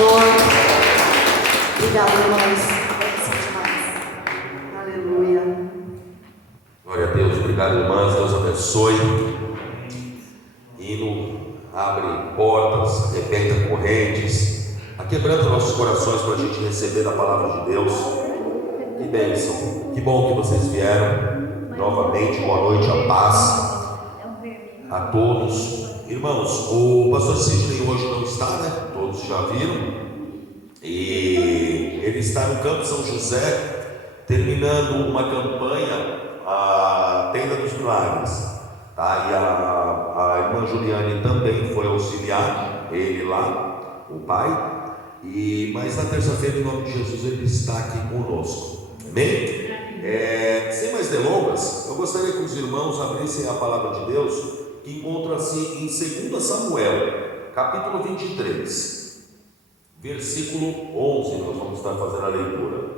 Senhor. Obrigada, irmãos. Agradeço demais. Aleluia. Glória a Deus. Obrigado, irmãs. Deus abençoe. Hino abre portas, arrebenta correntes, quebrando nossos corações para a gente receber a palavra de Deus. Que bênção. Que bom que vocês vieram novamente. Boa noite, a paz a todos. Irmãos, o pastor Sidney hoje não está, né? Todos já viram. E ele está no Campo São José, terminando uma campanha, a Tenda dos Milagres, tá? E a irmã Juliane também foi auxiliar ele lá, o pai. Mas na terça-feira, em nome de Jesus, ele está aqui conosco. Amém? Sem mais delongas, eu gostaria que os irmãos abrissem a palavra de Deus, que encontra-se em 2 Samuel, capítulo 23, versículo 11. Nós vamos estar fazendo a leitura.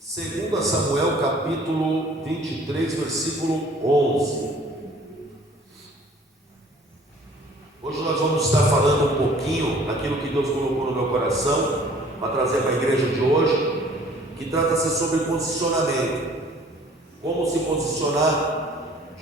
2 Samuel, capítulo 23, versículo 11. Hoje nós vamos estar falando um pouquinho daquilo que Deus colocou no meu coração para trazer para a igreja de hoje, que trata-se sobre posicionamento. Como se posicionar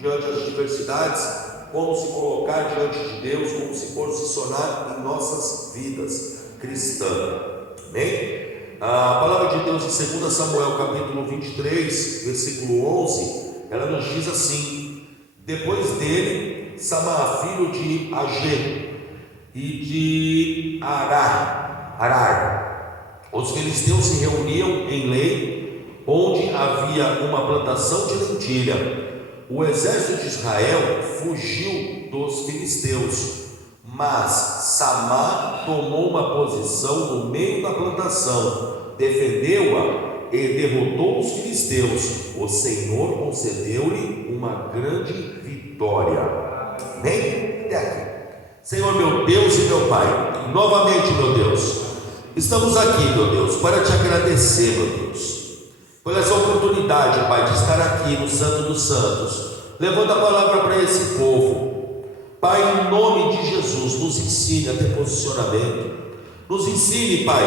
diante das diversidades, como se colocar diante de Deus, como se posicionar em nossas vidas cristãs. Amém? A palavra de Deus em 2 Samuel capítulo 23, versículo 11, ela nos diz assim: depois dele, Samá, filho de Agê e de Arar, os filisteus se reuniam em Lei, onde havia uma plantação de lentilha. O exército de Israel fugiu dos filisteus, mas Samá tomou uma posição no meio da plantação, defendeu-a e derrotou os filisteus. O Senhor concedeu-lhe uma grande vitória. Amém? Até aqui. Senhor, meu Deus e meu Pai, novamente, meu Deus, estamos aqui, meu Deus, para te agradecer, meu Deus, por essa oportunidade, Pai, de estar aqui no Santo dos Santos, levando a palavra para esse povo. Pai, em nome de Jesus, nos ensine a ter posicionamento, nos ensine, Pai,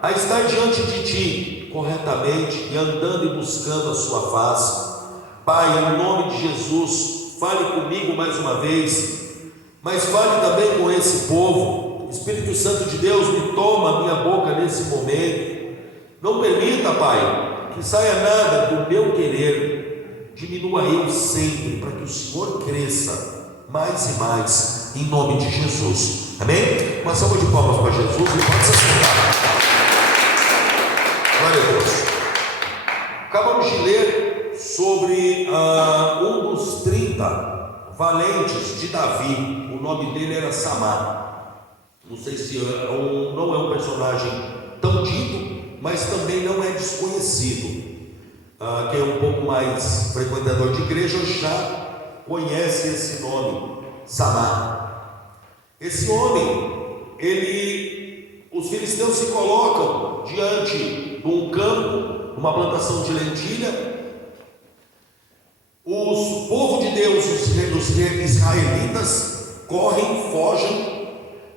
a estar diante de Ti corretamente e andando e buscando a Sua face. Pai, em nome de Jesus, fale comigo mais uma vez, mas fale também com esse povo. Espírito Santo de Deus, me toma a minha boca nesse momento. Não permita, Pai, que saia nada do meu querer, diminua eu sempre, para que o Senhor cresça mais e mais, em nome de Jesus. Amém? Uma salva de palmas para Jesus e pode se assentar. Glória a Deus. Acabamos de ler sobre um dos 30 valentes de Davi. O nome dele era Samá. Não sei se não é um personagem tão dito, mas também não é desconhecido. Quem é um pouco mais frequentador de igreja já conhece esse nome, Samá. Esse homem, os filisteus se colocam diante de um campo, uma plantação de lentilha. O povo de Deus, os israelitas, correm, fogem,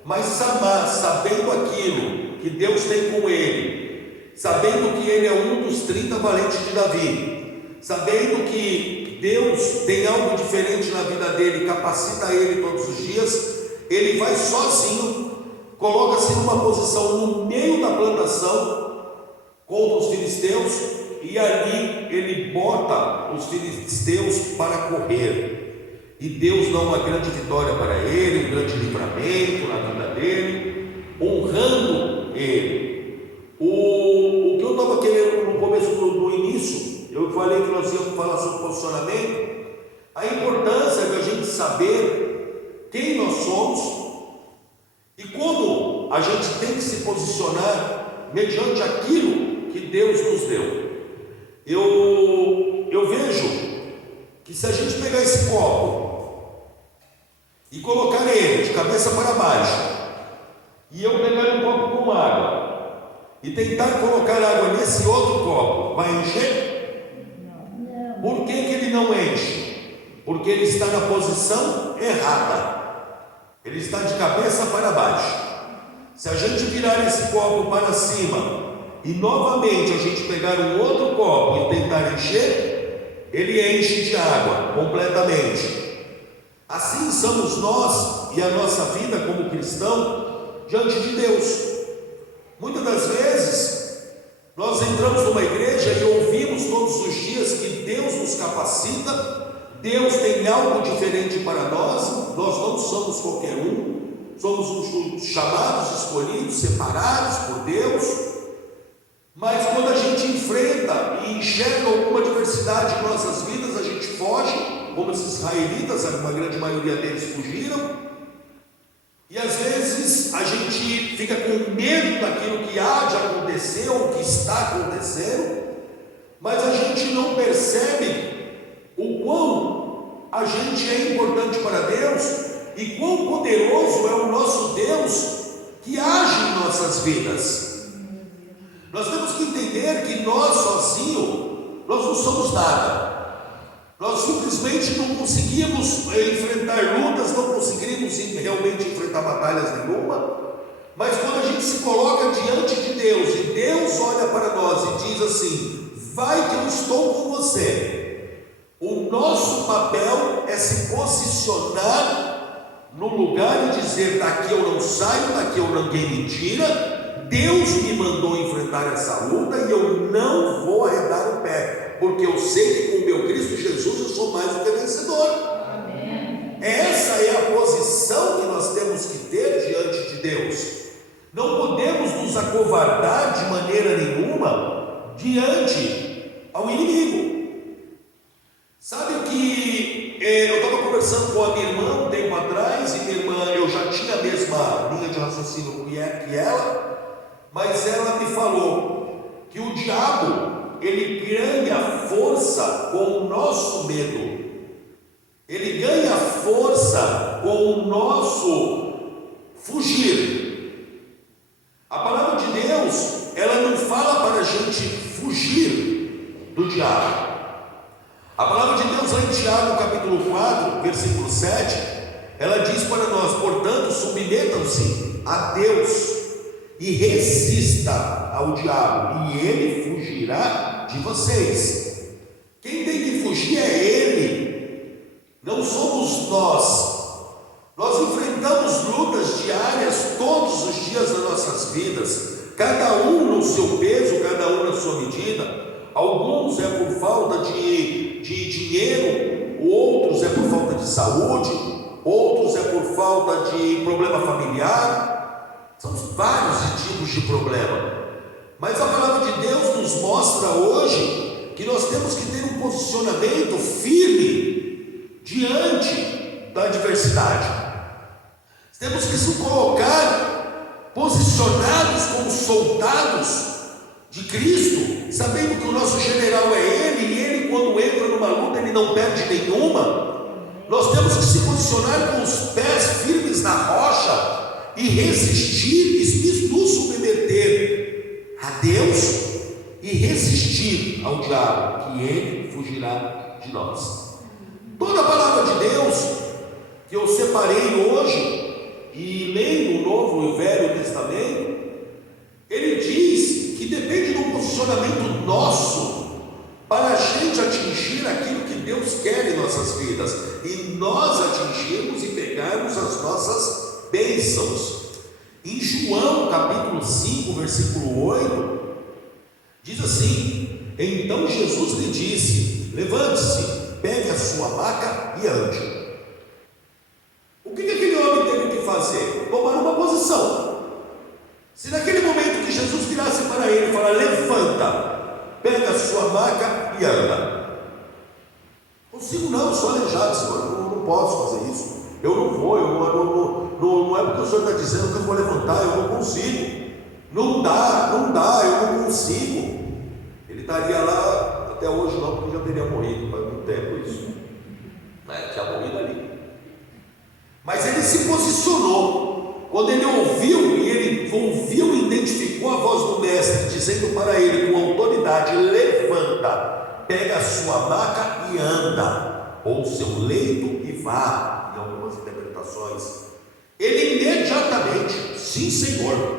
mas Samá, sabendo aquilo que Deus tem com ele, sabendo que ele é um dos 30 valentes de Davi, sabendo que Deus tem algo diferente na vida dele, capacita ele todos os dias, ele vai sozinho, coloca-se numa posição no meio da plantação contra os filisteus, e ali ele bota os filisteus para correr, e Deus dá uma grande vitória para ele, um grande livramento na vida dele, honrando ele. O que eu estava querendo no começo, no início, eu falei que nós íamos falar sobre posicionamento, a importância de a gente saber quem nós somos e como a gente tem que se posicionar mediante aquilo que Deus nos deu. Eu vejo que se a gente pegar esse copo e colocar ele de cabeça para baixo, e eu pegar um copo com água e tentar colocar água nesse outro copo, vai encher? Não. Por que ele não enche? Porque ele está na posição errada. Ele está de cabeça para baixo. Se a gente virar esse copo para cima e novamente a gente pegar um outro copo e tentar encher, ele enche de água completamente. Assim somos nós e a nossa vida como cristão diante de Deus. Muitas das vezes nós entramos numa igreja e ouvimos todos os dias que Deus nos capacita, Deus tem algo diferente para nós não somos qualquer um, somos uns chamados, escolhidos, separados por Deus. Mas quando a gente enfrenta e enxerga alguma adversidade em nossas vidas, a gente foge, como esses israelitas, uma grande maioria deles fugiram. E às vezes a gente fica com medo daquilo que há de acontecer ou que está acontecendo, mas a gente não percebe o quão a gente é importante para Deus e quão poderoso é o nosso Deus que age em nossas vidas. Nós temos que entender que nós sozinhos, nós não somos nada. Nós simplesmente não conseguimos enfrentar lutas, não conseguimos realmente enfrentar batalhas nenhuma. Mas quando a gente se coloca diante de Deus e Deus olha para nós e diz assim: vai que eu estou com você. O nosso papel é se posicionar no lugar e dizer: daqui eu não saio, daqui eu ninguém me tira. Deus me mandou enfrentar essa luta e eu não vou arredar o pé, porque eu sei que com o meu Cristo Jesus eu sou mais do que vencedor. Amém. Essa é a posição que nós temos que ter diante de Deus. Não podemos nos acovardar de maneira nenhuma diante ao inimigo. Sabe que eu estava conversando com a minha irmã um tempo atrás, e minha irmã, eu já tinha a mesma linha de raciocínio que ela, mas ela me falou que o diabo, ele ganha força com o nosso medo, ele ganha força com o nosso fugir. A palavra de Deus, ela não fala para a gente fugir do diabo. A palavra de Deus lá em Tiago capítulo 4, versículo 7, ela diz para nós: portanto, submetam-se a Deus e resista ao diabo, e ele fugirá de vocês. Quem tem que fugir é ele, não somos nós. Nós enfrentamos lutas diárias todos os dias das nossas vidas, cada um no seu peso, cada um na sua medida. Alguns é por falta de dinheiro, outros é por falta de saúde, outros é por falta de problema familiar. São vários tipos de problema, mas a palavra de Deus nos mostra hoje que nós temos que ter um posicionamento firme diante da adversidade. Temos que se colocar posicionados como soldados de Cristo, sabendo que o nosso general é Ele, e Ele, quando entra numa luta, Ele não perde nenhuma. Nós temos que se posicionar com os pés firmes na rocha e resistir, e nos submeter a Deus e resistir ao diabo, que ele fugirá de nós. Toda a palavra de Deus que eu separei hoje, e lendo o Novo e o Velho Testamento, ele diz que depende do posicionamento nosso para a gente atingir aquilo que Deus quer em nossas vidas, e nós atingirmos e pegarmos as nossas bênçãos. Em João capítulo 5, versículo 8, diz assim: então Jesus lhe disse: levante-se, pegue a sua maca e ande. O que aquele homem teve que fazer? Tomar uma posição. Se naquele momento que Jesus virasse para ele e falar: levanta, pega a sua maca e anda. Consigo não, eu sou aleijado, Senhor, eu não posso fazer isso. Eu não vou, não é porque o Senhor está dizendo que eu vou levantar, eu não consigo. Não dá, eu não consigo. Ele estaria lá até hoje não, porque já teria morrido, faz muito tempo isso. Tinha morrido ali. Mas ele se posicionou. Quando ele ouviu, e e identificou a voz do mestre, dizendo para ele com autoridade: levanta, pega a sua maca e anda, ou seu leito e vá. Algumas interpretações, ele imediatamente se Sim, Senhor.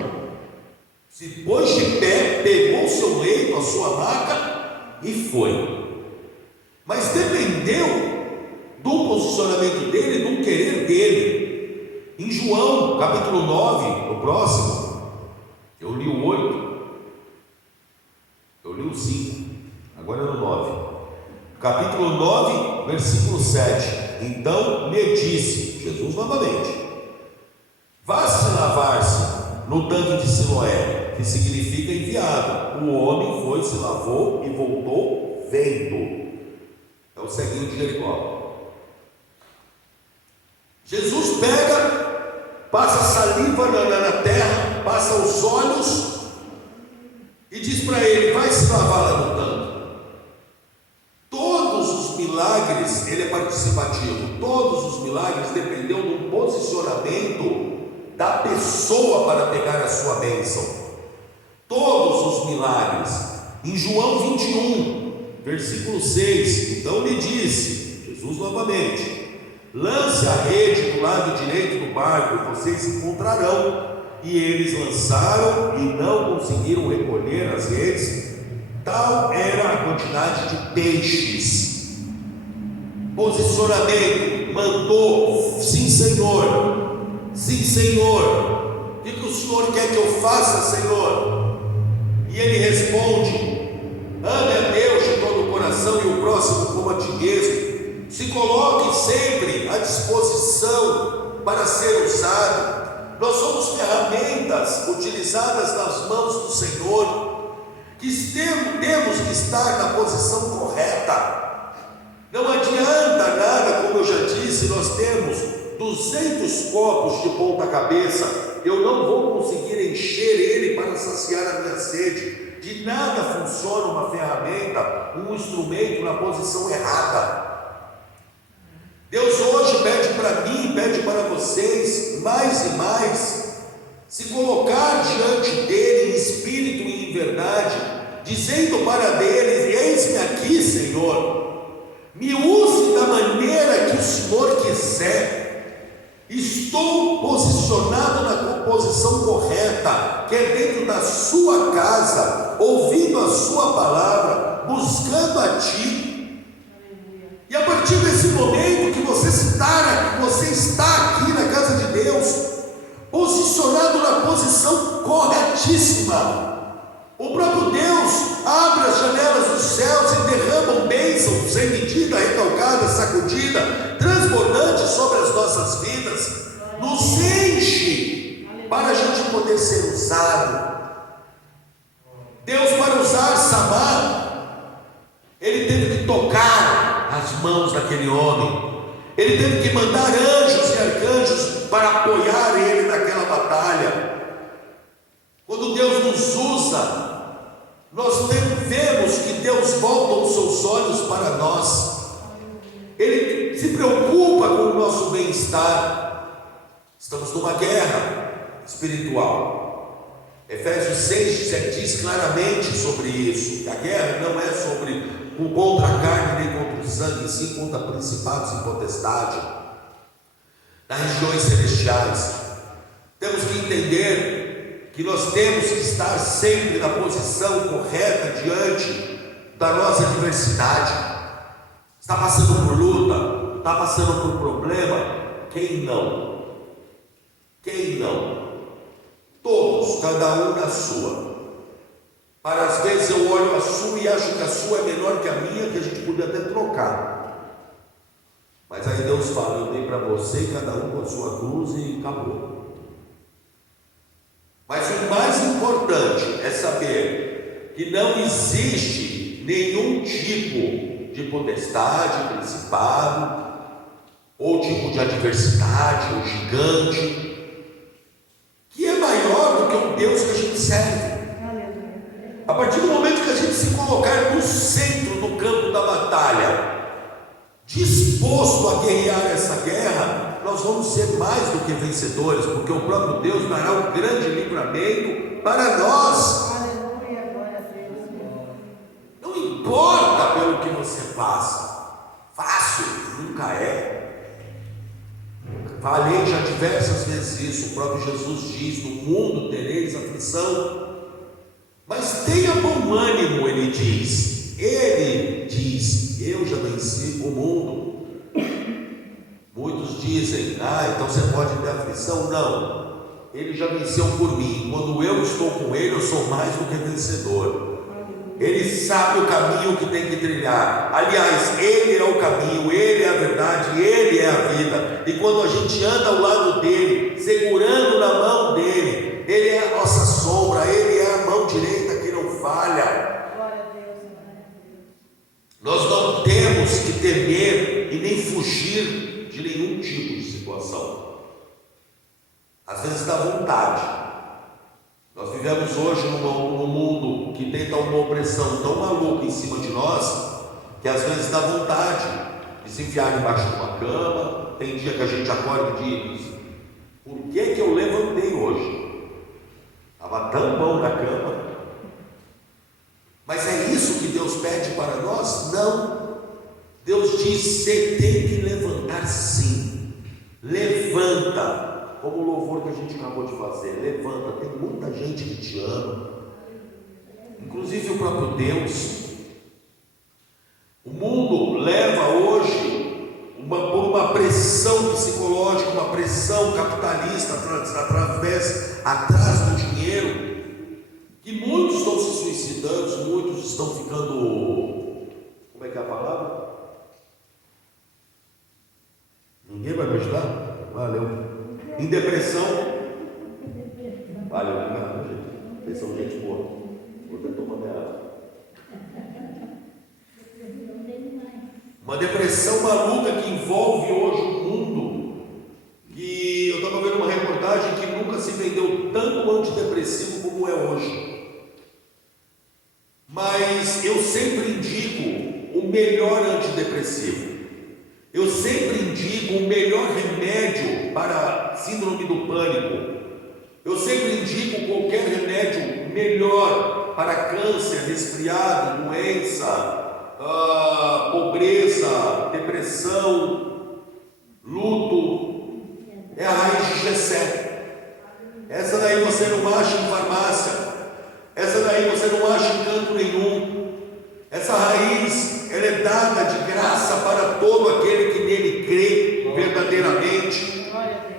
Se pôs de pé, pegou o seu leito, a sua maca e foi. Mas dependeu do posicionamento dele, do querer dele. Em João, capítulo 9, no próximo, eu li o 8, eu li o 5, agora é no 9. Capítulo 9, versículo 7. Então me disse, Jesus novamente: vá-se lavar-se no tanque de Siloé, que significa enviado. O homem foi, se lavou e voltou vendo. É o ceguinho de Jericó. Jesus pega, passa saliva na terra, passa os olhos e diz para ele: vai se lavar lá no tanque. Todos os milagres, ele é participativo. Todos os milagres dependiam do posicionamento da pessoa para pegar a sua bênção. Todos os milagres. Em João 21, versículo 6, então lhe disse, Jesus novamente: lance a rede do lado direito do barco e vocês encontrarão. E eles lançaram e não conseguiram recolher as redes, tal era a quantidade de peixes. Posicionamento, mandou: sim, Senhor. Sim, Senhor. O que o Senhor quer que eu faça, Senhor? E ele responde: ame a Deus de todo o coração e o próximo como a ti mesmo. Se coloque sempre à disposição para ser usado. Nós somos ferramentas utilizadas nas mãos do Senhor, que temos que estar na posição correta. Não adianta nada, como eu já disse, nós temos 200 copos de ponta cabeça, eu não vou conseguir encher ele para saciar a minha sede. De nada funciona uma ferramenta, um instrumento na posição errada. Deus hoje pede para mim, pede para vocês, mais e mais, se colocar diante dele em espírito e em verdade, dizendo para ele: eis-me aqui, Senhor, me use da maneira que o Senhor quiser. Estou posicionado na posição correta, que é dentro da sua casa, ouvindo a sua palavra, buscando a ti. E a partir desse momento que você está aqui na casa de Deus, posicionado na posição corretíssima, o próprio Deus abre as janelas dos céus e derrama bênçãos sem medida, recalcada, sacudida, transbordante sobre as nossas vidas, nos enche para a gente poder ser usado. Deus, para usar Samar, ele teve que tocar as mãos daquele homem, ele teve que mandar anjos e arcanjos para apoiar ele naquela batalha. Quando Deus nos usa, nós vemos que Deus volta os seus olhos para nós, ele se preocupa com o nosso bem-estar. Estamos numa guerra espiritual. Efésios 6 diz claramente sobre isso, que a guerra não é sobre contra a carne nem contra o sangue, sim contra principados e potestade nas regiões celestiais. Temos que entender que nós temos que estar sempre na posição correta diante da nossa adversidade. Está passando por luta, está passando por problema, quem não? Quem não? Todos, cada um na sua. Para às vezes eu olho a sua e acho que a sua é menor que a minha, que a gente podia até trocar. Mas aí Deus fala: eu dei para você, cada um com a sua cruz, e acabou. Mas o mais importante é saber que não existe nenhum tipo de potestade, principado, ou tipo de adversidade, ou gigante, que é maior do que o Deus que a gente serve. A partir do momento que a gente se colocar no centro do campo da batalha, disposto a guerrear essa guerra, nós vamos ser mais do que vencedores, porque o próprio Deus dará um grande livramento para nós. Não importa pelo que você faça, fácil nunca é. Falei já diversas vezes isso. O próprio Jesus diz: no mundo tereis aflição, mas tenha bom ânimo. Ele diz, eu já venci o mundo. Muitos dizem: então você pode ter aflição. Não, ele já venceu por mim. Quando eu estou com ele, eu sou mais do que vencedor. Ele sabe o caminho que tem que trilhar. Aliás, ele é o caminho, ele é a verdade, ele é a vida. E quando a gente anda ao lado dele, segurando na mão dele, ele é a nossa sombra, ele é a mão direita que não falha. Nós não temos que temer e nem fugir de nenhum tipo de situação. Às vezes dá vontade. Nós vivemos hoje num mundo que tenta uma opressão tão maluca em cima de nós, que às vezes dá vontade de se enfiar debaixo de uma cama. Tem dia que a gente acorda e diz: por que eu levantei hoje? Estava tão bom na cama. Mas é isso que Deus pede para nós? Não. Deus diz: você tem que levantar sim. Levanta. Como o louvor que a gente acabou de fazer, levanta. Tem muita gente que te ama, inclusive o próprio Deus. O mundo leva hoje por uma pressão psicológica, uma pressão capitalista atrás do dinheiro, que muitos estão se suicidando, muitos estão ficando, como é que é a palavra? Ninguém vai me ajudar? Valeu. Em depressão. Valeu, obrigado, gente. Vocês são gente boa. Vou até tomar minha água. Uma depressão maluca que envolve hoje o mundo. Que eu estava vendo uma reportagem que nunca se vendeu tanto antidepressivo como é hoje. Mas eu sempre indico o melhor antidepressivo. Eu sempre indico o melhor remédio para síndrome do pânico. Eu sempre indico qualquer remédio melhor para câncer, resfriado, doença, pobreza, depressão, luto. É a raiz de Jessé. Essa daí você não acha em farmácia. Essa daí você não acha em canto nenhum. Essa raiz, ela é dada de graça para todo aquele que nele crê verdadeiramente.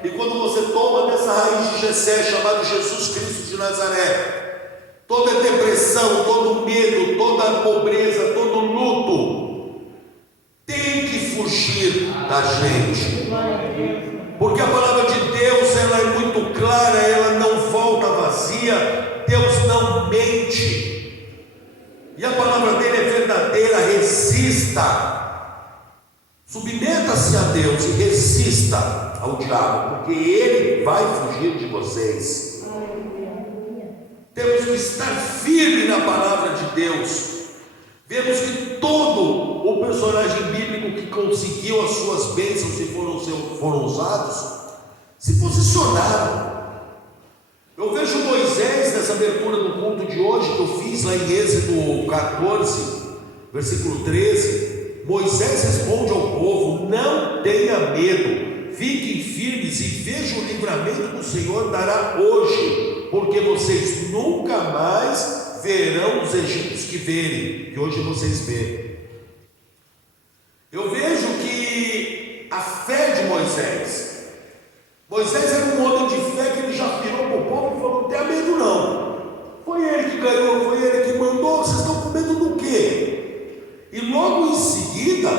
E quando você toma dessa raiz de Jessé, chamado Jesus Cristo de Nazaré, toda depressão, todo medo, toda pobreza, todo luto tem que fugir da gente. Porque a palavra de Deus, ela é muito clara, ela não volta vazia. Deus não mente. E a palavra dele é verdadeira. Resista, submeta-se a Deus e resista ao diabo, porque ele vai fugir de vocês. Temos que estar firme na palavra de Deus. Vemos que todo o personagem bíblico que conseguiu as suas bênçãos e foram usados, se posicionaram. Eu vejo Moisés nessa abertura do culto de hoje que eu fiz lá em Êxodo 14, versículo 13. Moisés responde ao povo: não tenha medo, fiquem firmes e vejam o livramento que o Senhor dará hoje, porque vocês nunca mais verão os egípcios que verem, que hoje vocês veem. Eu vejo que a fé de Moisés era um homem de fé que ele já virou para o povo e falou: não tenha medo não, foi ele que ganhou, foi ele que mandou, vocês estão com medo do quê? E logo em seguida,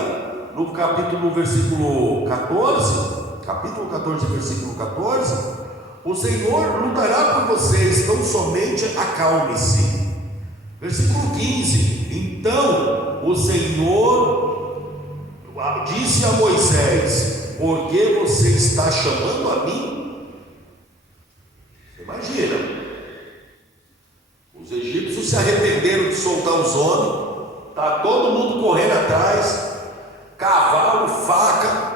no versículo 14, capítulo 14, versículo 14, o Senhor lutará por vocês, tão somente acalme-se. Versículo 15: então o Senhor disse a Moisés: por que você está chamando a mim? Imagina, os egípcios se arrependeram de soltar os homens, está todo mundo correndo atrás, cavalo, faca,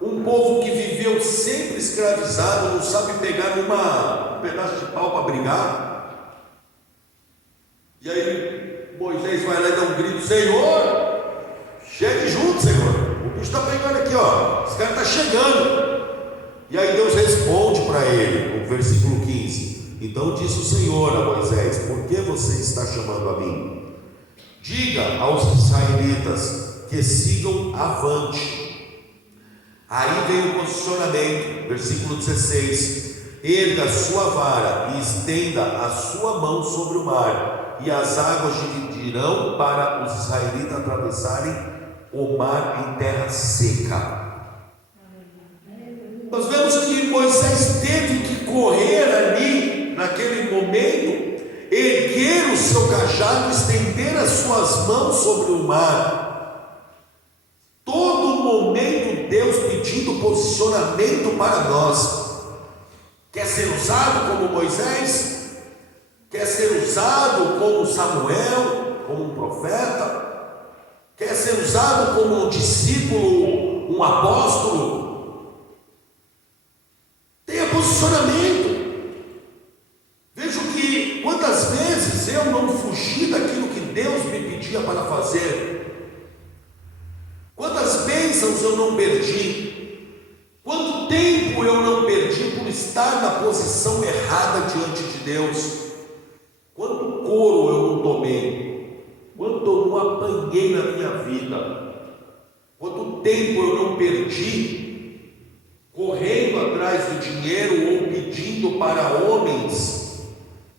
um povo que viveu sempre escravizado, não sabe pegar um pedaço de pau para brigar. E aí Moisés vai lá e dá um grito: Senhor, chegue junto, Senhor, o bicho está pegando aqui, ó, esse cara está chegando. E aí Deus responde para ele, no versículo 15: então disse o Senhor a Moisés: por que você está chamando a mim? Diga aos israelitas que sigam avante. Aí vem o posicionamento, versículo 16: erga a sua vara e estenda a sua mão sobre o mar, e as águas dividirão para os israelitas atravessarem o mar em terra seca. Nós vemos que Moisés teve que correr ali, naquele momento, erguer o seu cajado, estender as suas mãos sobre o mar. Todo momento Deus pedindo posicionamento para nós. Quer ser usado como Moisés? Quer ser usado como Samuel, como um profeta? Quer ser usado como um discípulo, um apóstolo? Tenha posicionamento. Vejo que quantas vezes eu não fugi daquilo que Deus me pedia para fazer. Quantas bênçãos eu não perdi. Quanto tempo eu não perdi por estar na posição errada diante de Deus. Quanto couro eu não tomei. Quanto eu não apanhei na minha vida. Quanto tempo eu não perdi correndo atrás do dinheiro ou pedindo para homens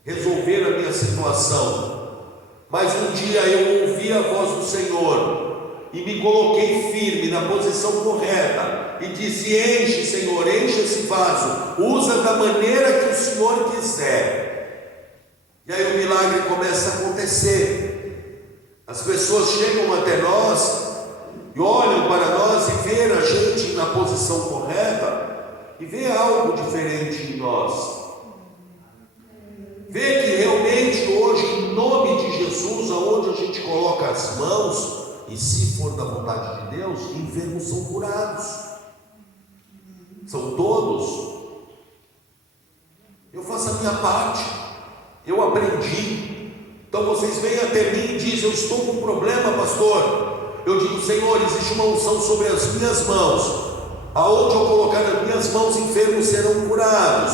resolver a minha situação. Mas um dia eu ouvi a voz do Senhor e me coloquei firme na posição correta e disse: enche, Senhor, enche esse vaso, usa da maneira que o Senhor quiser. E aí o milagre começa a acontecer. As pessoas chegam até nós e olham para nós e veem a gente na posição correta e vê algo diferente em nós. Vê que realmente hoje, em nome de Jesus, aonde a gente coloca as mãos, e se for da vontade de Deus, enfermos são curados. São todos. Eu faço a minha parte. Eu aprendi. Então vocês vêm até mim e dizem: eu estou com um problema, pastor. Eu digo: Senhor, existe uma unção sobre as minhas mãos. Aonde eu colocar as minhas mãos, enfermos serão curados,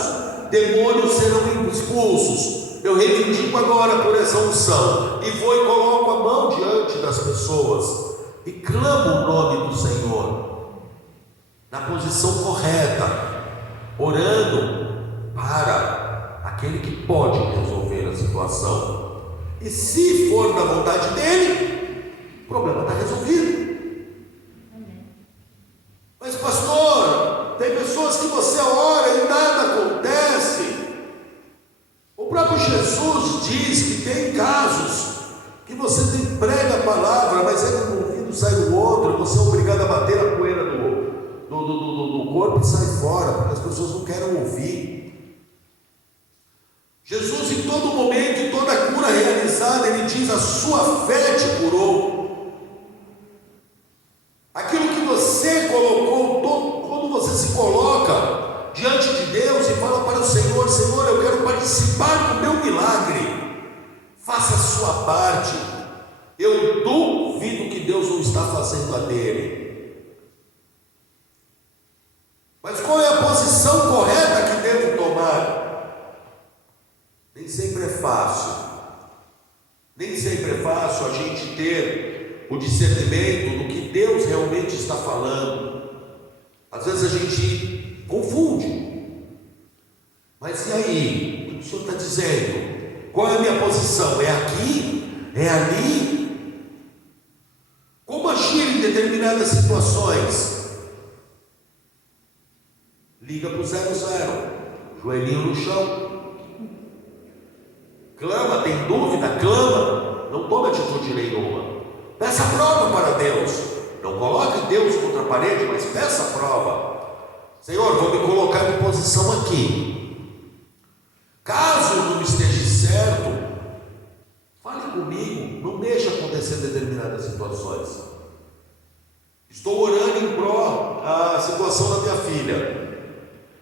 demônios serão expulsos. Eu reivindico agora por essa unção. E vou e coloco a mão diante das pessoas e clamo o nome do Senhor, na posição correta, orando para aquele que pode resolver a situação. E se for da vontade dele, o problema está resolvido. Mas pastor, tem pessoas que você ora e nada acontece. O próprio Jesus diz que tem casos que você prega a palavra, mas entra num ouvido, sai no outro, você é obrigado a bater a poeira do corpo e sai fora, porque as pessoas não querem ouvir. Jesus, em todo momento, em toda cura realizada, ele diz: a sua fé te curou. Aquilo que você colocou, quando você se coloca diante de Deus e fala para o Senhor: Senhor, eu quero participar do meu milagre, faça a sua parte. Eu duvido que Deus não está fazendo a dele. Mas qual é a posição correta que devo tomar? Nem sempre é fácil. Nem sempre é fácil a gente ter o discernimento do que Deus realmente está falando. Às vezes a gente confunde. Mas e aí? O que o Senhor está dizendo? Qual é a minha posição? É aqui? É ali? Como agir em determinadas situações? Liga para o 00, joelhinho no chão. Clama, tem dúvida? Clama. Não tome atitude nenhuma. Peça prova para Deus. Não coloque Deus contra a parede, mas peça prova. Senhor, vou me colocar em posição aqui. Caso não esteja certo, fale comigo. Não deixe acontecer determinadas situações. Estou orando em pró a situação da minha filha.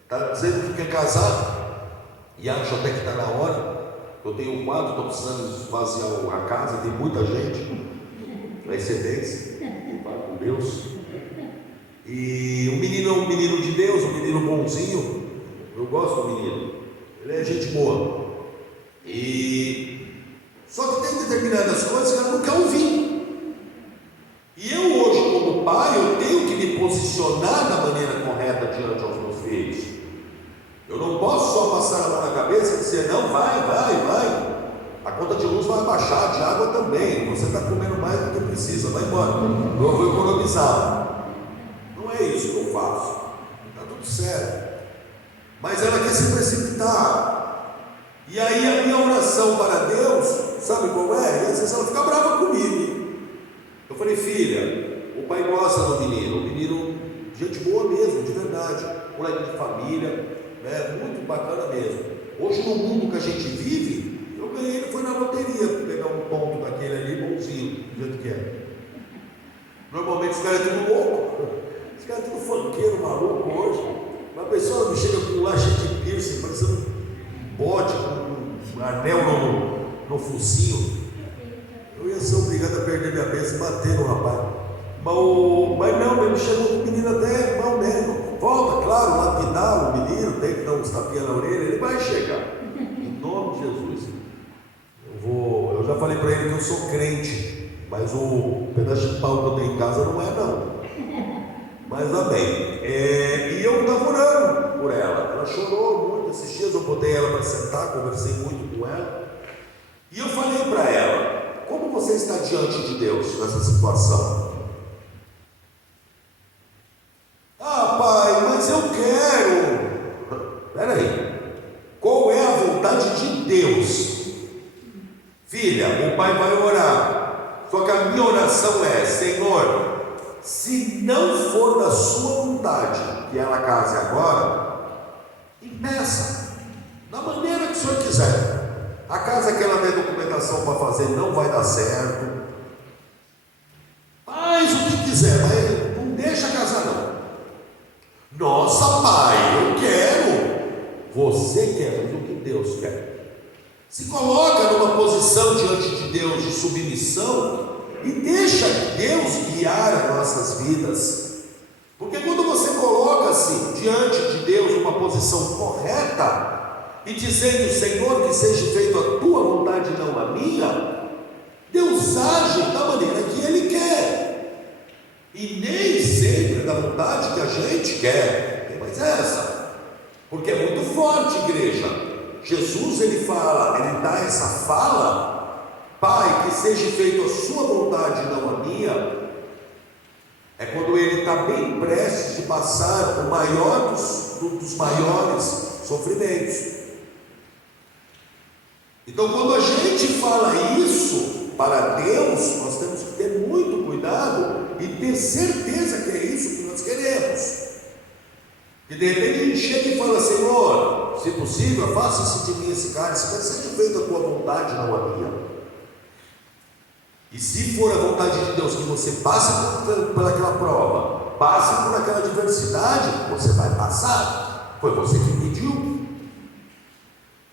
Está dizendo que quer casar e acho até que está na hora. Eu tenho um quadro, estou precisando esvaziar a casa, tem muita gente, na excedência, com Deus. E o menino é um menino de Deus, um menino bonzinho. Eu gosto do menino. Ele é gente boa. Só que tem determinadas coisas que ela não quer ouvir. E eu hoje, como pai, eu tenho que me posicionar da maneira correta diante aos meus filhos. Eu não posso só passar a mão na cabeça e dizer, não, vai. A conta de luz vai baixar, de água também. Você está comendo mais do que precisa, vai embora. Eu vou economizar. Não é isso que eu faço. Está tudo certo. Mas ela quer se precipitar. E aí a minha oração para Deus, sabe qual é? E às vezes ela fica brava comigo. Eu falei, filha, o pai gosta do menino. O menino, gente boa mesmo, de verdade. Moleque de família, né? Muito bacana mesmo. Hoje no mundo que a gente vive, eu ganhei, ele foi na loteria, pegar um ponto daquele ali, bonzinho, do jeito que é. Normalmente os caras é tudo louco. Os caras é tudo funkeiro, maluco hoje. Uma pessoa me chega com um lá cheio de piercing, parecendo um bode com um anel no focinho. Eu ia ser obrigado a perder minha cabeça e bater no rapaz. Mas não, ele chegou com o menino até mal mesmo. Volta, claro, lapidar o menino, tem que dar uns tapinhas na orelha, ele vai chegar. Em nome de Jesus. Eu já falei para ele que eu sou crente, mas o pedaço de pau que eu tenho em casa não é não. Mas amém. E eu estava orando por ela. Ela chorou muito. Esses dias eu botei ela para sentar, conversei muito com ela. E eu falei para ela, como você está diante de Deus nessa situação? Ah, pai, mas eu quero. Peraí. Qual é a vontade de Deus? Filha, o pai vai orar. Só que a minha oração é, Senhor, se não for da sua vontade que ela case agora, impeça, da maneira que o senhor quiser. A casa que ela tem documentação para fazer não vai dar certo. Faz o que quiser, mas não deixa casar não. Nossa, pai, eu quero. Você quer, mas o que Deus quer? Se coloca numa posição diante de Deus de submissão e deixa Deus guiar as nossas vidas. Porque quando você coloca-se diante de Deus numa posição correta e dizendo, Senhor, que seja feita a tua vontade, não a minha, Deus age da maneira que Ele quer. E nem sempre da vontade que a gente quer. Tem mais essa. Porque é muito forte, igreja. Jesus, ele fala, ele dá essa fala, Pai, que seja feita a sua vontade, não a minha. É quando ele está bem prestes de passar o maior dos maiores sofrimentos. Então, quando a gente fala isso para Deus, nós temos que ter muito cuidado e ter certeza que é isso que nós queremos. E de repente a gente chega e fala, Senhor, se possível, faça-se de mim esse cálice, mas seja feita a tua vontade, não a minha. E se for a vontade de Deus que você passe por aquela prova, passe por aquela adversidade, você vai passar. Foi você que pediu.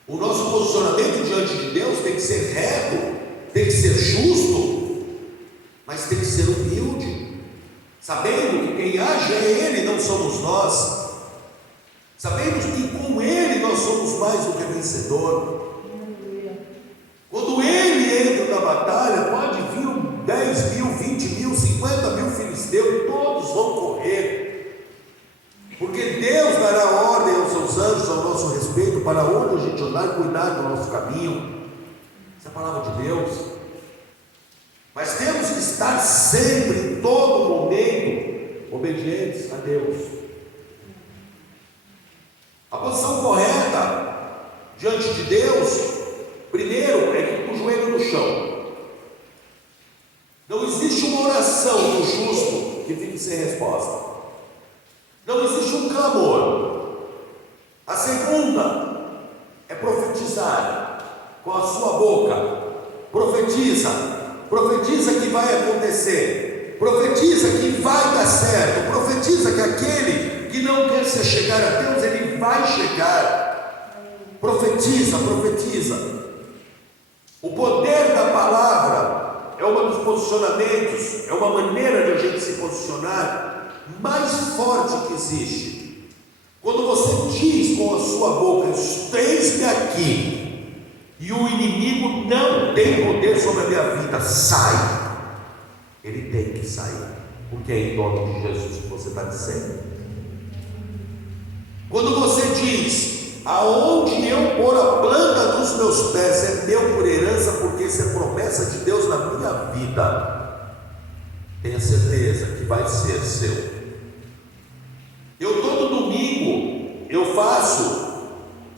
O nosso posicionamento diante de Deus tem que ser reto, tem que ser justo, mas tem que ser humilde, sabendo que quem age é Ele, não somos nós. Sabemos que com Ele nós somos mais do que vencedor. Quando Ele entra na batalha, pode vir 10 mil, 20 mil, 50 mil filisteus, todos vão correr. Porque Deus dará ordem aos seus anjos ao nosso respeito, para onde a gente andar, cuidar do nosso caminho. Essa é a palavra de Deus. Mas temos que estar sempre, em todo momento, obedientes a Deus. A posição correta diante de Deus, primeiro, é que com o joelho no chão. Não existe uma oração do justo que fique sem resposta. Não existe um clamor. A segunda é profetizar com a sua boca. Profetiza que vai acontecer. Profetiza que vai dar certo. Profetiza que aquele que não quer se chegar a Deus, ele vai chegar. Profetiza. O poder da palavra é um dos posicionamentos, é uma maneira de a gente se posicionar mais forte que existe. Quando você diz com a sua boca: eis-me aqui, e o inimigo não tem poder sobre a minha vida, sai. Ele tem que sair, porque é em nome de Jesus que você está dizendo. Quando você diz: aonde eu pôr a planta dos meus pés é meu por herança, porque isso é promessa de Deus na minha vida, tenha certeza que vai ser seu. Eu todo domingo eu faço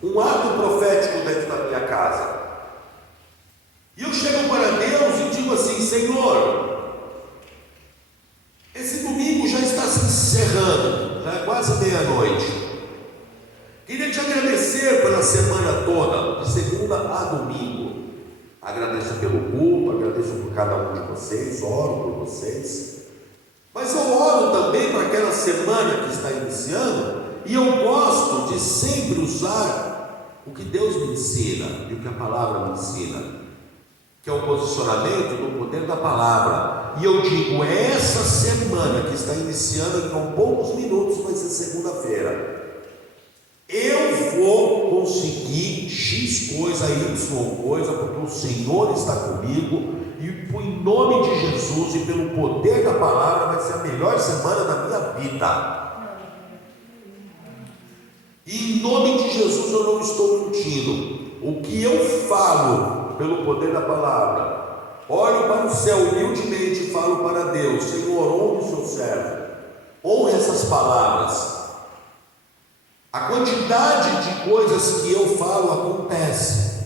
um ato profético dentro da minha casa, e eu chego para Deus e digo assim: Senhor, esse domingo já está se encerrando, já é quase meia-noite. Queria te agradecer pela semana toda, de segunda a domingo. Agradeço pelo culto, agradeço por cada um de vocês, oro por vocês. Mas eu oro também para aquela semana que está iniciando, e eu gosto de sempre usar o que Deus me ensina e o que a palavra me ensina, que é o posicionamento do poder da palavra. E eu digo: essa semana que está iniciando, em poucos minutos, vai ser segunda-feira, eu vou conseguir X coisa, Y coisa, porque o Senhor está comigo, e em nome de Jesus e pelo poder da palavra vai ser a melhor semana da minha vida. E em nome de Jesus eu não estou mentindo. O que eu falo pelo poder da palavra, olho para o céu humildemente e falo para Deus: Senhor, honre o seu servo, honre essas palavras. A quantidade de coisas que eu falo acontece.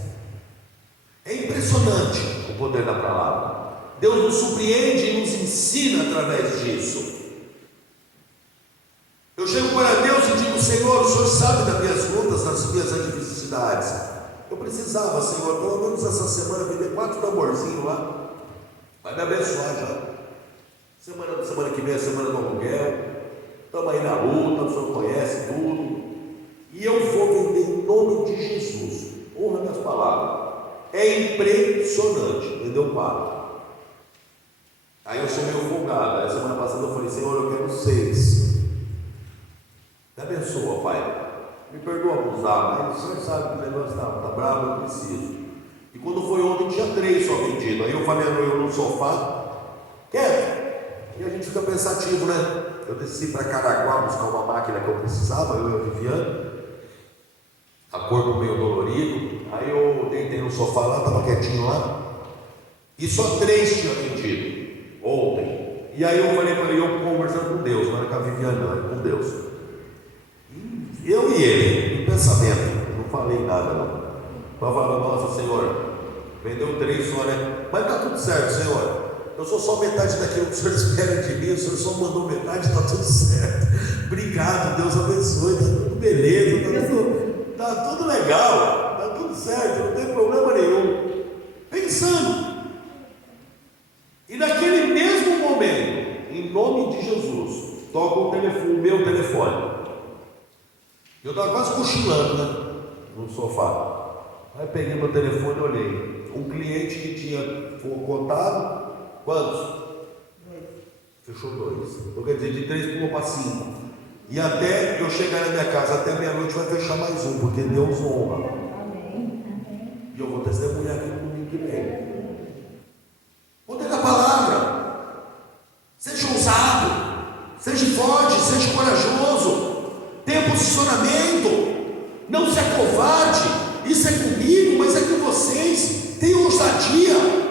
É impressionante o poder da palavra. Deus nos surpreende e nos ensina através disso. Eu chego para Deus e digo: Senhor, o Senhor sabe das minhas lutas, das minhas adversidades. Eu precisava, Senhor, pelo menos essa semana vender 4 tamborzinhos lá. Vai me abençoar já. Semana que vem é a semana do aluguel. Estamos aí na luta, o Senhor conhece tudo. E eu vou vender em nome de Jesus. Honra minhas palavras. É impressionante. Vendeu 4. Aí eu sou meio folgado. Aí a semana passada eu falei: Senhor, eu quero 6. Me abençoa, Pai. Me perdoa abusar, mas o Senhor sabe que o negócio está bravo, eu preciso. E quando foi ontem, tinha 3 só vendidos. Aí eu falei: eu no sofá, quieto. E a gente fica pensativo, né? Eu desci para Caraguá buscar uma máquina que eu precisava, eu e a Viviane. A corpo meio dolorido. Aí eu deitei no sofá lá, estava quietinho lá, e só 3 tinham vendido ontem. E aí eu falei para ele, eu conversando com Deus, não era com a Viviane, não, era com Deus. Eu e ele, em pensamento, não falei nada não. Eu falei: nossa, Senhor, vendeu 3 só, né? Mas está tudo certo, Senhor. Eu sou só metade daquilo que o Senhor espera de mim. O Senhor só mandou metade, está tudo certo. Obrigado, Deus abençoe, está tudo beleza, está tudo legal, está tudo certo, não tem problema nenhum. Pensando. E naquele mesmo momento, em nome de Jesus, toca o meu telefone. Eu estava quase cochilando, né? No sofá. Aí peguei meu telefone e olhei. Um cliente que tinha cotado, quantos? 2. Fechou 2. Então quer dizer, de 3 pulou para 5. E até eu chegar na minha casa, até meia-noite vai fechar mais um, porque Deus honra. Amém. E eu vou testemunhar aqui no domingo que vem. Poder da palavra. Seja ousado, seja forte, seja corajoso, tenha posicionamento, não se acovarde. Isso é comigo, mas é com vocês. Tenham ousadia.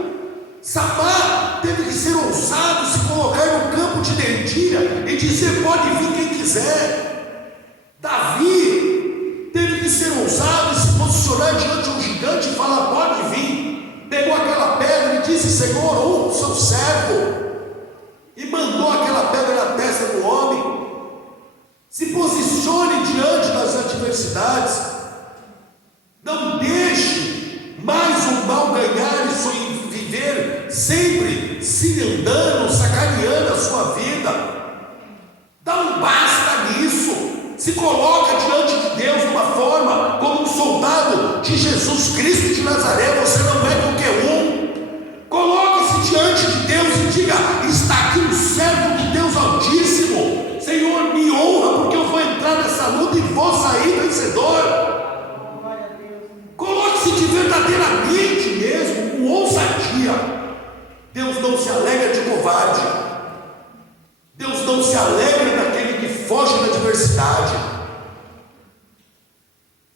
Samar teve que ser ousado, se colocar no campo de dentilha e dizer: pode vir quem quiser. Davi teve que ser ousado e se posicionar diante de um gigante e falar: pode vir. Pegou aquela pedra e disse: Senhor, honra o seu servo, e mandou aquela pedra na testa do homem. Se posicione diante das adversidades. Não deixe mais o mal ganhar e viver sempre cilindando, sacaneando a sua vida. Dá um basta nisso. Se coloca diante de Deus de uma forma como um soldado de Jesus Cristo de Nazaré. Você não é qualquer um. Coloque-se diante de Deus e diga: está aqui o servo de Deus Altíssimo. entrar nessa luta e vou sair vencedor. Glória a Deus. Coloque-se de verdadeiramente mesmo, com ousadia. Deus não se alegra de covarde. Deus não se alegra daquele que foge da adversidade.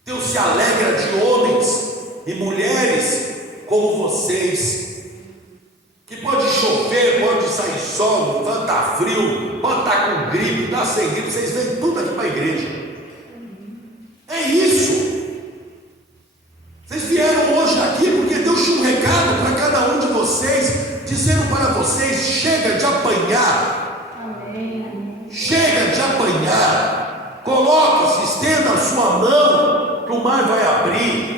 Deus se alegra de homens e mulheres como vocês, que pode chover, pode sair sol, pode estar frio, pode estar com gripe, estar sem gripe, vocês vêm tudo aqui para a igreja. É isso. Vocês vieram hoje aqui porque Deus tinha um recado para cada um de vocês, dizendo para vocês: chega de apanhar. Amém. Chega de apanhar. Coloque-se, estenda a sua mão, que o mar vai abrir.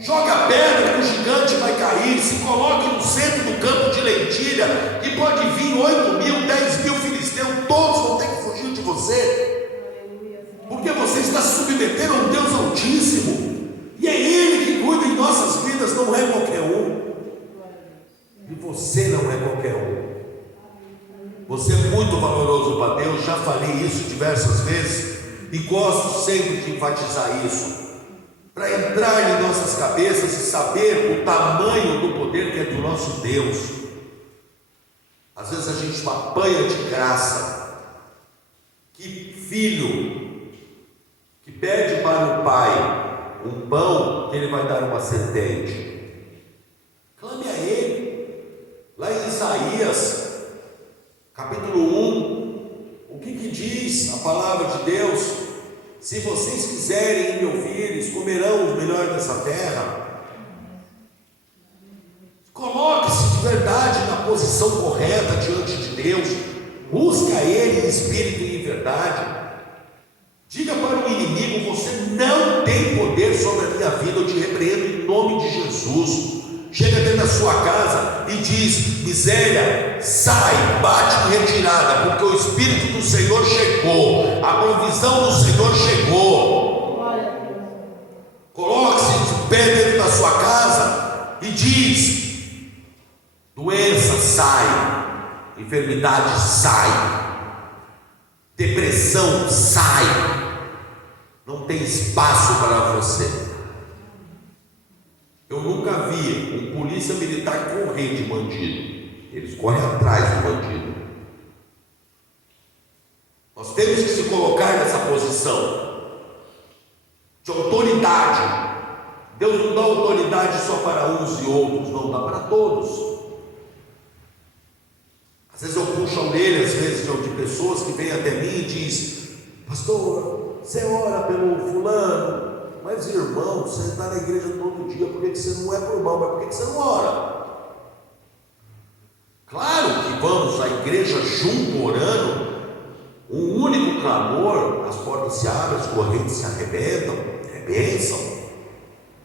Joga pedra que o gigante vai cair. Se coloque no centro do campo de lentilha, que pode vir 8.000, 10.000 filisteus, todos vão ter que fugir de você, porque você está se submetendo a um Deus Altíssimo, e é Ele que cuida em nossas vidas, não é qualquer um. E você não é qualquer um. Você é muito valoroso para Deus. Já falei isso diversas vezes e gosto sempre de enfatizar isso, para entrar em nossas cabeças e saber o tamanho do poder que é do nosso Deus. Às vezes a gente apanha de graça. Que filho que pede para o pai um pão, que ele vai dar uma serpente? Clame a ele. Lá em Isaías capítulo 1, o que diz a palavra de Deus? Se vocês quiserem me ouvir, eles comerão os melhores dessa terra. Coloque-se de verdade na posição correta diante de Deus. Busque a Ele em espírito e em verdade. Diga para o inimigo: você não tem poder sobre a minha vida. Eu te repreendo em nome de Jesus. Chega dentro da sua casa e diz: miséria, sai, bate em retirada, porque o Espírito do Senhor chegou, a provisão do Senhor chegou. Glória a Deus. Coloque-se de pé dentro da sua casa e diz: doença sai, enfermidade sai, depressão sai, não tem espaço para você. Eu nunca vi um polícia militar correr de bandido. Eles correm atrás do bandido. Nós temos que se colocar nessa posição de autoridade. Deus não dá autoridade só para uns e outros, não, dá para todos. Às vezes eu puxo a orelha, às vezes, de pessoas que vêm até mim e diz: pastor, você ora pelo fulano? Mas irmão, você está na igreja todo dia, por que você não é por irmão? Mas por que você não ora? Claro que vamos à igreja junto, orando, um único clamor, as portas se abrem, as correntes se arrebentam, é bênção.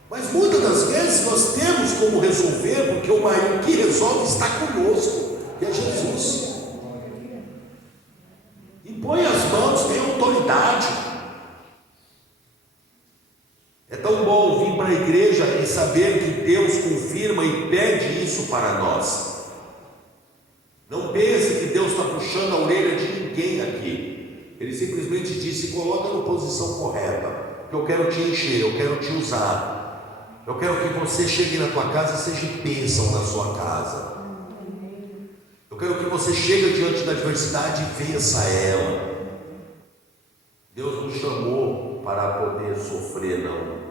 Mas muitas das vezes nós temos como resolver, porque o maior que resolve está conosco, que é Jesus. Impõe as mãos, tem autoridade. É tão bom vir para a igreja e saber que Deus confirma e pede isso para nós. Não pense que Deus está puxando a orelha de ninguém aqui. Ele simplesmente disse: coloca na posição correta, que eu quero te encher, eu quero te usar. Eu quero que você chegue na tua casa e seja bênção na sua casa. Eu quero que você chegue diante da adversidade e vença ela. Deus nos chamou para poder sofrer, não.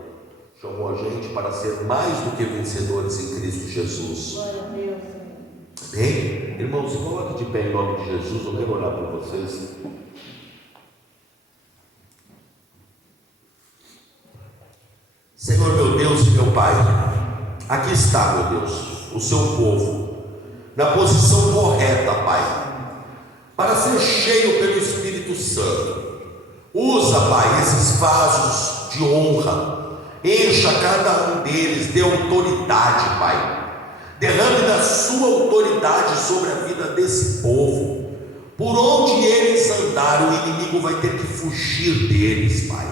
Chamou a gente para ser mais do que vencedores em Cristo Jesus. Glória a Deus. Bem, irmãos, coloque de pé em nome de Jesus. Eu quero orar por vocês. Senhor, meu Deus e meu Pai, aqui está, meu Deus, o seu povo, na posição correta, Pai, para ser cheio pelo Espírito Santo. Usa, Pai, esses vasos de honra. Encha cada um deles de autoridade, Pai. Derrame da sua autoridade sobre a vida desse povo. Por onde eles andarem, o inimigo vai ter que fugir deles, Pai.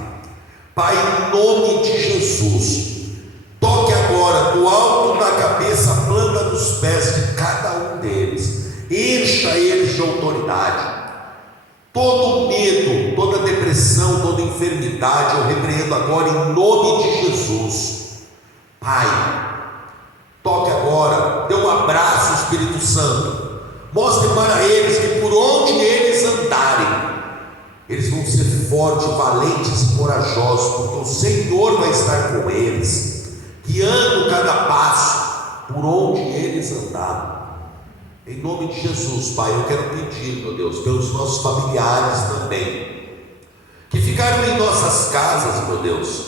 Pai, em nome de Jesus, toque agora do alto da cabeça, a planta dos pés de cada um deles. Encha eles de autoridade. Todo medo, toda depressão, toda enfermidade, eu repreendo agora em nome de Jesus. Pai, toque agora, dê um abraço, Espírito Santo. Mostre para eles que por onde eles andarem, eles vão ser fortes, valentes e corajosos, porque o Senhor vai estar com eles, guiando cada passo, por onde eles andarem. Em nome de Jesus, Pai, eu quero pedir, meu Deus, pelos nossos familiares também, que ficaram em nossas casas, meu Deus,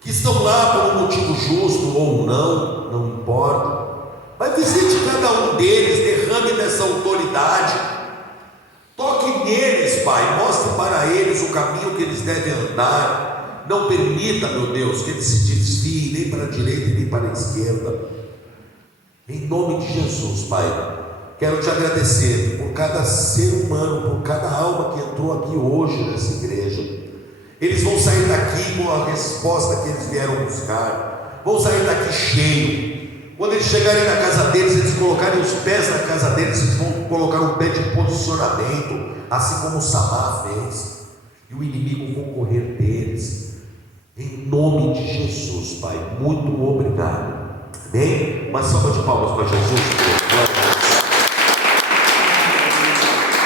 que estão lá por um motivo justo ou não, não importa. Mas visite cada um deles, derrame dessa autoridade, toque neles, Pai, mostre para eles o caminho que eles devem andar. Não permita, meu Deus, que eles se desviem nem para a direita nem para a esquerda. Em nome de Jesus, Pai, quero te agradecer por cada ser humano, por cada alma que entrou aqui hoje nessa igreja. Eles vão sair daqui com a resposta que eles vieram buscar, vão sair daqui cheio. Quando eles chegarem na casa deles, eles colocarem os pés na casa deles, eles vão colocar um pé de posicionamento, assim como Samar fez, e o inimigo vai correr deles. Em nome de Jesus, Pai, muito obrigado. Amém? Uma salva de palmas para Jesus.